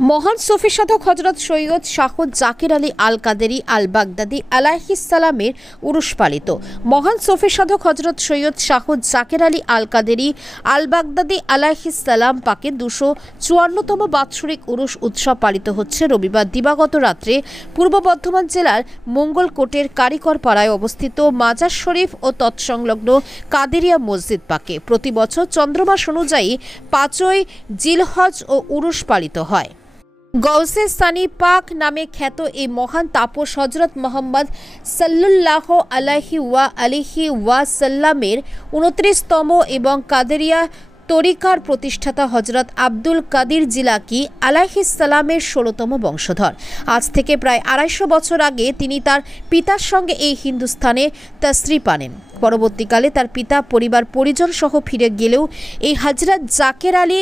মহান সুফি সাধক হযরত সৈয়দ শাহ জাকির আলী আল কাদেরী আল বাগদাদী আলাইহিস সালামের উরুস পালিত। মহান সুফি সাধক হযরত সৈয়দ শাহ জাকির আলী আল কাদেরী আল বাগদাদী আলাইহিস সালাম পাকের 254তম বাৎসরিক উরুস উৎসব পালিত হচ্ছে রবিবার দিবাগত রাত্রে পূর্ব বর্ধমান জেলার মঙ্গলকোটের কারিকর পাড়ায় অবস্থিত মাজার শরীফ ও তৎসংলগ্ন কাদেরিয়া মসজিদ পাকে। প্রতি বছর চন্দ্রমাস অনুযায়ী 5ই জিলহজ ও উরুস পালিত হয়। গৌসে সানি পাক নামে খ্যাত এই মহান তাপস হযরত মোহাম্মদ সাল্লাল্লাহু আলাইহি ওয়া সাল্লামের 29তম এবং কাদেরিয়া তরিকার প্রতিষ্ঠাতা হযরত আব্দুল কাদির জিলানী আলাইহিস সালামের 16তম বংশধর। আজ থেকে প্রায় 250 বছর আগে তিনি তার পিতার সঙ্গে এই হিন্দুস্তানে তশরিফ আনেন। পরবর্তীকালে তার পিতা পরিবার পরিজন সহ ফিরে গেলেও এই হযরত জাকির আলী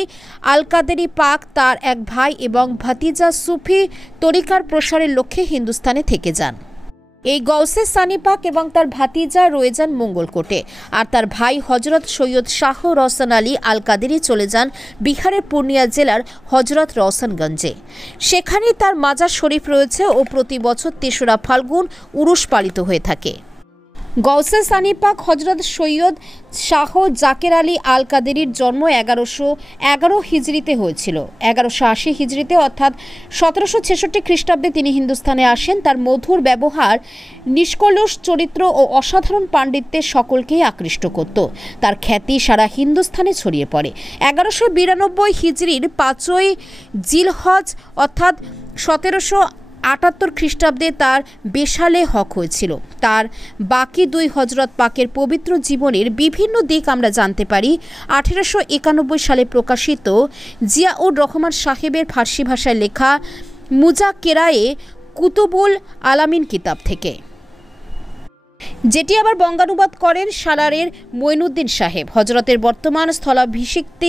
আল কাদেরী পাক তার এক ভাই এবং ভাতিজা সুফি তরিকার প্রসারের লক্ষ্যে হিন্দুস্তানে থেকে যান। এই গৌসে সানি পাক এবং তার ভাতিজা রয়ে যান মঙ্গলকোটে, আর তার ভাই হযরত সৈয়দ শাহ রওশন আলী আল কাদেরী চলে যান বিহারের পূর্ণিয়া জেলার হযরত রওশনগঞ্জে। সেখানেই তার মাজার শরীফ রয়েছে ও প্রতি বছর 3রা ফাল্গুন উরুস পালিত হয়ে থাকে। গৌসে সানি পাক হযরত সৈয়দ শাহ জাকির আলী আল কাদেরীর জন্ম 1111 হিজরিতে হয়েছিল। 1180 হিজরিতে অর্থাৎ 1766 খ্রিস্টাব্দে তিনি হিন্দুস্তানে আসেন। তার মধুর ব্যবহার, নিষ্কলুষ চরিত্র ও অসাধারণ পাণ্ডিত্যে সকলকেই আকৃষ্ট করত। তার খ্যাতি সারা হিন্দুস্তানে ছড়িয়ে পড়ে। 1192 হিজরির 5ই জিলহজ অর্থাৎ 1778 খ্রিস্টাব্দে তার বেশালে হক হয়েছিল। তার বাকি 2 হযরত পাকের পবিত্র জীবনের বিভিন্ন দিক আমরা জানতে পারি 1891 সালে প্রকাশিত জিয়াউর রহমান সাহেবের ফার্সি ভাষায় লেখা মুজাকেরায়ে কুতুবুল আলামিন কিতাব থেকে, যেটি আবার বঙ্গানুবাদ করেন সালারের মঈনুদ্দিন সাহেব। হযরতের বর্তমান স্থলাভিষিক্ত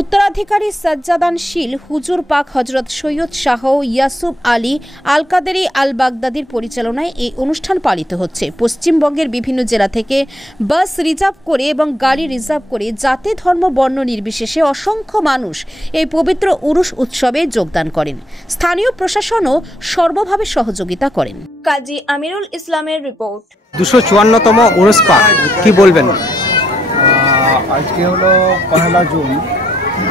উত্তরাধিকারী সাজ্জাদানশীল হুজুর পাক হযরত সৈয়দ শাহ ইয়াসুফ আলী আল কাদেরী আল বাগদাদীর পরিচালনায় এই অনুষ্ঠান পালিত হচ্ছে। পশ্চিমবঙ্গের বিভিন্ন জেলা থেকে বাস রিজার্ভ করে এবং গাড়ি রিজার্ভ করে জাতি ধর্ম বর্ণ নির্বিশেষে অসংখ্য মানুষ এই পবিত্র উরুস উৎসবে যোগদান করেন। স্থানীয় প্রশাসনও সর্বভাবে সহযোগিতা করেন। কাজী আমিরুল ইসলামের রিপোর্ট। 254তম উরুস পাক কি বলবেন? আজকে হলো 1 জুন,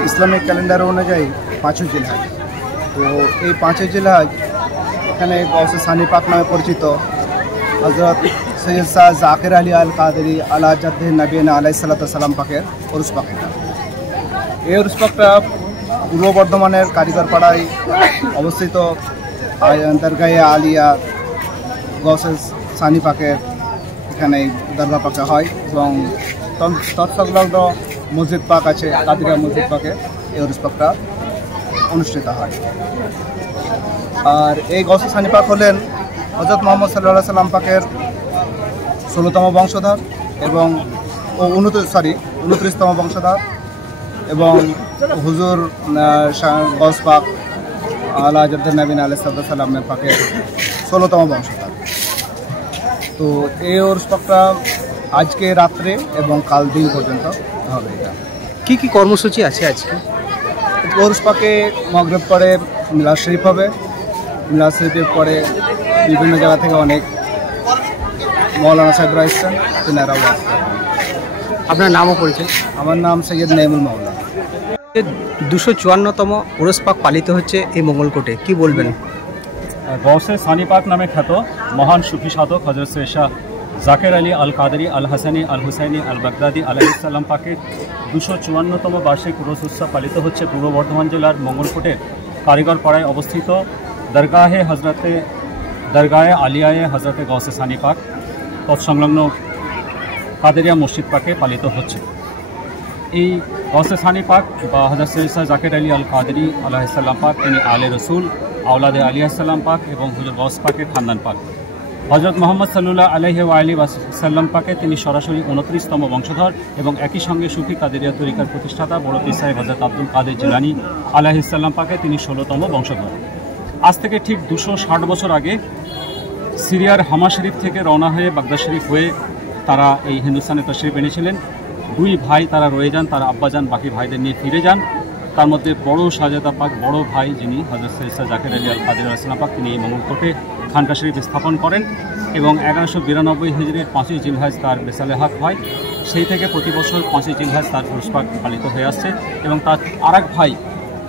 ইসলামিক ক্যালেন্ডার অনুযায়ী 5 জিলহজ। তো এই 5 জিলহজ এখানে গৌসে সানি পাক নামে পরিচিত হযরত সৈয়দ শাহ জাকির আলী আল কাদেরী আলা জাদ্দে নবীনা আলাইহিস সালাতু ওয়াস সালাম পাকের উরুস পাক। এই উরুস পাকটা পূর্ব বর্ধমানের কারিগর পাড়ায় অবস্থিত দরগাহে আলিয়া গৌসে সানি পাকের এখানে দরগা পাকা হয় এবং তৎসংলগ্ন মসজিদ পাক আছে, কাদেরিয়া মসজিদ পাকে এই উরুস পাকটা অনুষ্ঠিত হয়। আর এই গৌসে সানি পাক হলেন হযরত মুহাম্মদ সাল্লাল্লাহু আলাইহি সাল্লাম পাকের 16তম বংশধর এবং 29তম বংশধর এবং হুজুর গৌস পাক আলা জাদ্দে নবীনা আলাইহিস সালামের পাকের 16তম বংশধর। তো এই উরুস পাকটা আজকে রাত্রে এবং কাল দিন পর্যন্ত হবে। কি কি কর্মসূচি আছে আজকে? উরুস পাকে মাগরিব পরে মিলাদ শরীফ হবে। মিলাদ শরীফের পরে বিভিন্ন জায়গা থেকে অনেক মৌলানা সাহেবরা এসেছেন, তেনারাও আসছেন। আপনার নামও পরিচয়? আমার নাম সৈয়দ নাইমুল মাওলা। 254তম উরুস পাক পালিত হচ্ছে এই মঙ্গলকোটে, কি বলবেন? গৌসে সানি পাক নামে খ্যাত মহান সুফি সাধক হযরত সৈয়দ শাহ জাকির আলী আল কাদেরী আল হাসানি আল হুসাইনি আল বাগদাদী আলাইহিস সালাম পাকের 254তম বার্ষিক উরুস উৎসব পালিত হচ্ছে পূর্ব বর্ধমান জেলার মঙ্গলকোটের কারিগর পাড়ায় অবস্থিত দরগাহে আলিয়ায়ে হযরতে গৌসে সানি পাক তৎসংলগ্ন কাদেরিয়া মসজিদ পাকে পালিত হচ্ছে। এই গৌসে সানি পাক বা হযরত সৈয়দ শাহ জাকির আলী আল কাদেরী আলাইহিস সালাম পাক তিনি আলে রসুল, আওলাদে আলিয়াস সালাম পাক এবং হুজুর গৌস পাকের খানদান পাক। হযরত মুহাম্মদ সাল্লাল্লাহু আলাইহি ওয়াসাল্লাম পাকে তিনি সরাসরি 29তম বংশধর এবং একই সঙ্গে সুফি কাদেরিয়া তরিকার প্রতিষ্ঠাতা বড় পীর সাহেব হযরত আব্দুল কাদের জিলানী আলাইহিস সালাম পাকে তিনি 16তম বংশধর। আজ থেকে ঠিক 260 বছর আগে সিরিয়ার হামা শরীফ থেকে রওনা হয়ে বাগদাদ শরীফ হয়ে তারা এই হিন্দুস্তানে তশরিফ এনেছিলেন। 2 ভাই তারা রয়ে যান, তারা আব্বাজান বাকি ভাইদের নিয়ে ফিরে যান তার মধ্যে বড় শাহজাদা পাক, বড় ভাই যিনি হযরত সৈয়দ শাহ জাকের আলী আল কাদেরী আলাইহিস পাক, তিনি এই মঙ্গলকোটে খানকা শরীফ স্থাপন করেন এবং 1192 হিজরির 5ই জিলহজ তার বেসালে হক হয়। সেই থেকে প্রতি বছর 5ই জিলহজ তার উরুস পাক পালিত হয়ে আসছে এবং তার আরেক ভাই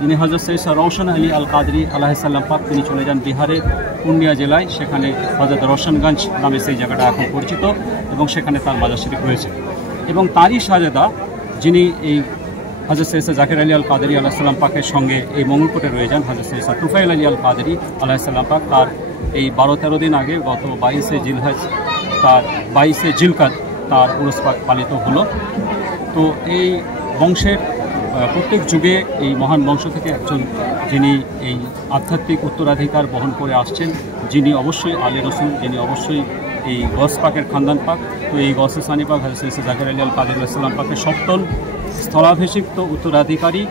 যিনি হযরত সৈয়দ শাহ রওশন আলী আল কাদেরী আলাইহিস সালাম পাক, তিনি চলে যান বিহারের পূর্ণিয়া জেলায়, সেখানে হযরত রওশনগঞ্জ নামে সেই জায়গাটা এখন পরিচিত এবং সেখানে তার মাজার শরীফ রয়েছে। এবং তারই শাহজাদা যিনি এই হযরত সৈয়দ শাহ জাকের আলী আল কাদেরী আলাইহিস সালাম পাকের সঙ্গে এই মঙ্গলকোটে রয়ে যান, হযরত সৈয়দ শাহ তুফাইল আলী আল কাদেরী আলাইহিস সালাম পাক, তার এই 12-13 দিন আগে গত 22শে জিলহজ তার 22শে জিলকাদ তার উরুস পাক পালিত হলো। তো এই বংশের প্রত্যেক যুগে এই মহান বংশ থেকে একজন যিনি এই আধ্যাত্মিক উত্তরাধিকার বহন করে আসছেন, যিনি অবশ্যই আলে রসুল, যিনি অবশ্যই এই গস পাকের খানদান পাক। তো এই গসে সানি পাক হযরত সৈয়দ জাকের আলী আল কাদেরী আলাইহিস সালাম পাকের সপ্তম স্থলাভিষিক্ত উত্তরাধিকারী,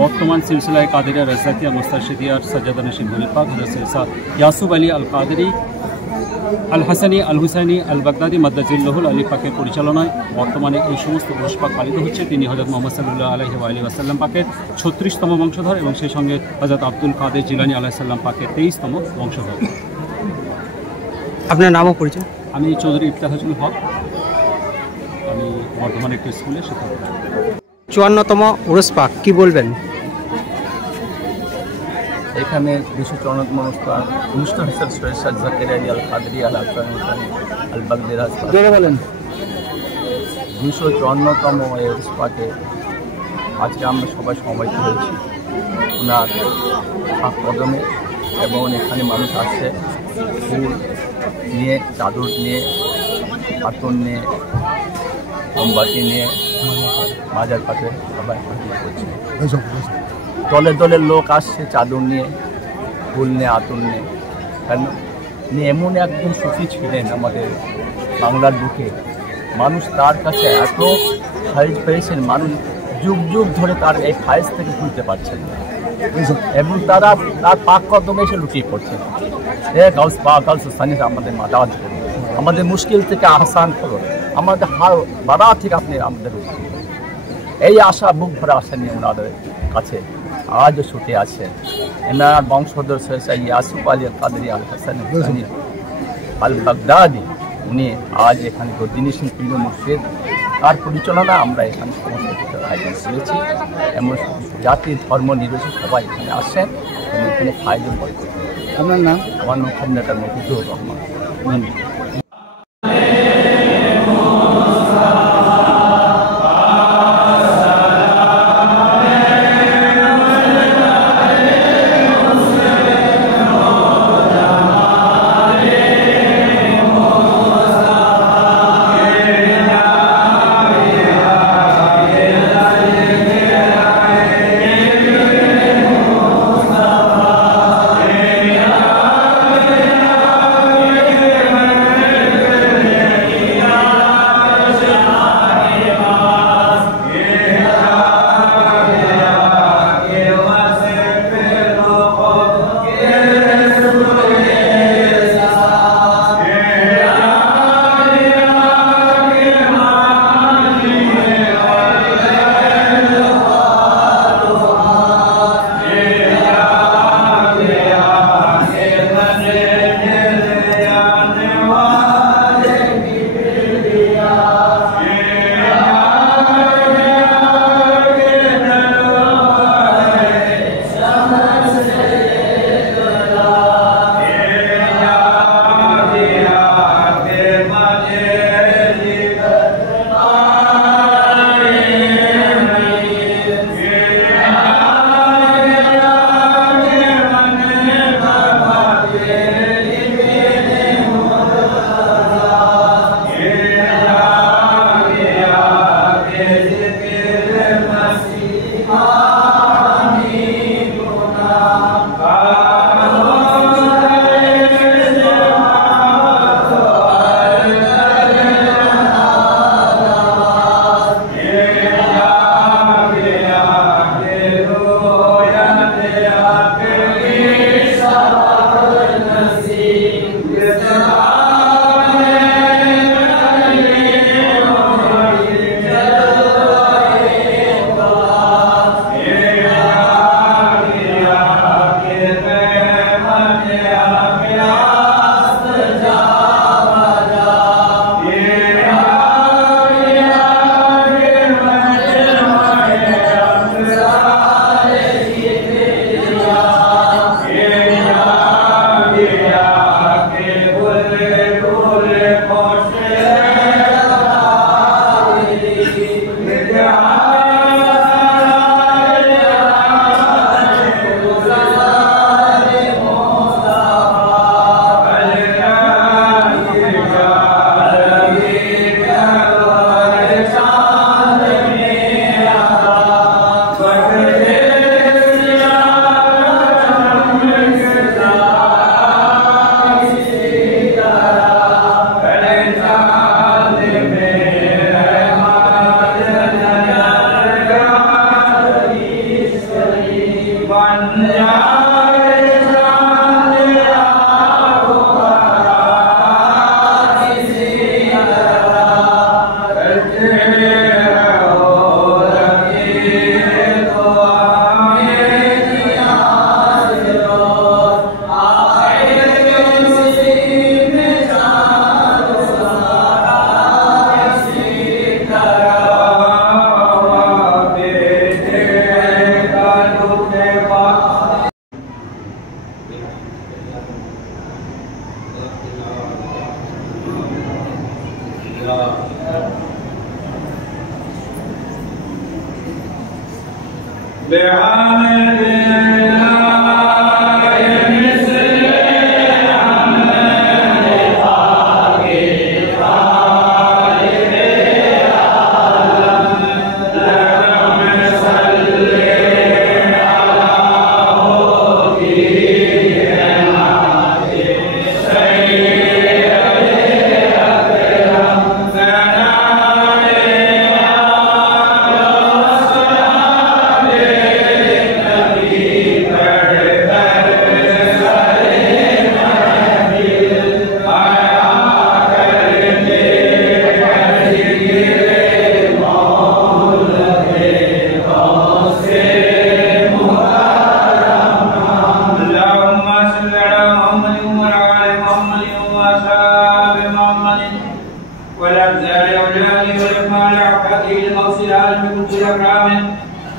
বর্তমান সিলসিলায় কাদেরিয়া রাজজাতিয়া মুস্তারশিদিয়ার সাজ্জাদা নশীন হলি পাক হযরত সৈয়দ শাহ ইয়াসুব আলী আল কাদেরী আল হাসানি আল হুসাইনি আল বাগদাদি মাদ্দাজিল্লাহুল আলী পাকের পরিচালনায় বর্তমানে এই সমস্ত উরুস পাক পালিত হচ্ছে। তিনি হযরত মুহাম্মদ সাল্লাল্লাহু আলাইহি ওয়া আলিহি ওয়াসাল্লাম পাকের 36তম বংশধর এবং সেই সঙ্গে হযরত আব্দুল কাদের জিলানী আলাইহিস সালাম পাকের 23তম বংশধর। আপনার নামও পরিচয়? আমি চৌধুরী ইফতেখারুল হক, আমি বর্ধমান একটি স্কুলে শিক্ষক। 54তম উরুস পাক কি বলবেন? এখানে 254তম অনুষ্ঠান হিসেবে সৈয়দ শাহ জাকের আলী আল কাদেরী আল বাগদাদি বলেন 254তম এই উরুস পাকে আজকে আমরা সবাই সমবেত হয়েছি ওনার হাত কদমে, এবং এখানে মানুষ আসছে ফুল নিয়ে, চাদর নিয়ে, পাথর নিয়ে, মোমবাতি নিয়ে মাজার পাশে সবাই হাজির করছে। দলে দলের লোক আসছে চাদর নিয়ে, ফুল নিয়ে, আতর নিয়ে। কেন এমন একজন সুফি ছিলেন আমাদের বাংলার বুকে, মানুষ তার কাছে এত ফাইজ পেয়েছেন, মানুষ যুগ যুগ ধরে তার এই ফাইজ থেকে ভুলতে পারছেন না, এবং তারা তার পাক কদমে এসে লুটিয়ে পড়ছেন। গাউস পাক গাউস সানি আমাদের মাদাদ করুন, আমাদের মুশকিল থেকে আসান করুন, আমাদের হার বাধা থেকে আপনি আমাদের এই আশা, বুক ভরা আশা নিয়ে ওনাদের কাছে আজও ছুটে আছেন। এনার বংশধর সৈয়দ শাহ ইয়াসুব আলী আল কাদেরী আল হাসান আল বাগদাদি, উনি আজ এখানে গদ্দিনিসীন পীর মুর্শিদ, তার পরিচালনা আমরা এখানে সমস্ত কিছু আয়োজন করেছি। এমন জাতি ধর্ম নির্বিশেষে সবাই এখানে আসেন এবং এখানে আয়োজন করে। আপনার নাম? আমার নাম খন্দকার মফিজুর রহমান।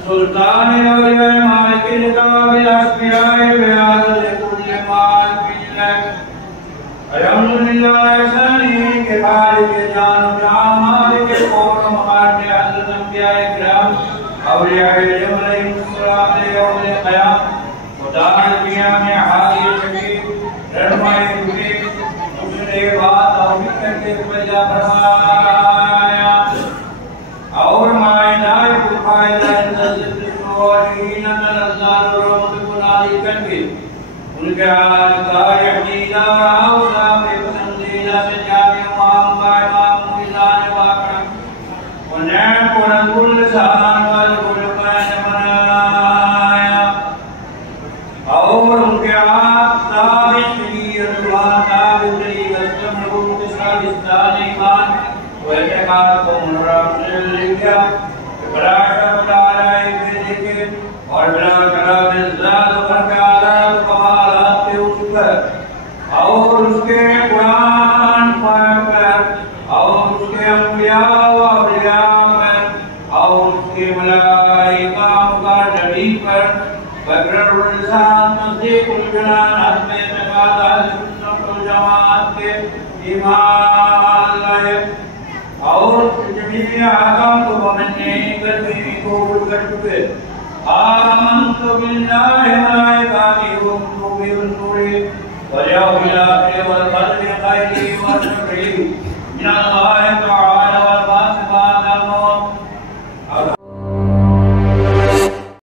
سلطان الأولياء مالك الكتاب الأشقياء بياض لكل مالك لك الحمد لله سني كفالك جان جان مالك الكون مقام حضرت أنبياء الكرام أولياء الجمل الصلاة يوم القيامة ودار القيام حالي شفيع رحمة يبيك مسلم بات توفيق करके बजा फरमाया और मायनाए कुफायदा नज़र उनके आका यहीदा औसाफ पसंदीदा से जाने माम बाइमाम मिलान बाकरम उन्हें कुल सामान वाल कुल कायन बनाया और उनके आप साबित शरीर सुहाना उतरी गस्म रूप साबिस्तान ईमान वैसे काल को मुराद से लिखा बड़ा शब्दारा एक देखे और बड़ा करा बिज़ात फरकात कमालात के ऊपर और उसके कुरान पर और उसके अंबिया व औलिया पर और उसके मलाइका मुक़र्रबीन पर बकरुल इंसान मस्जिदुल जनान हस्बे तकादा सुन्नत वल जमात के ईमान लाए और जमीन आदम को हमने गर्मी को कर चुके आमन्तु बिल्लाहि व मलाइकातिहि व कुतुबिहि व रुसुलिहि वल यawmil आखिर वल qadri खैरिहि व शर्रिहि मिनल्लाहि तआला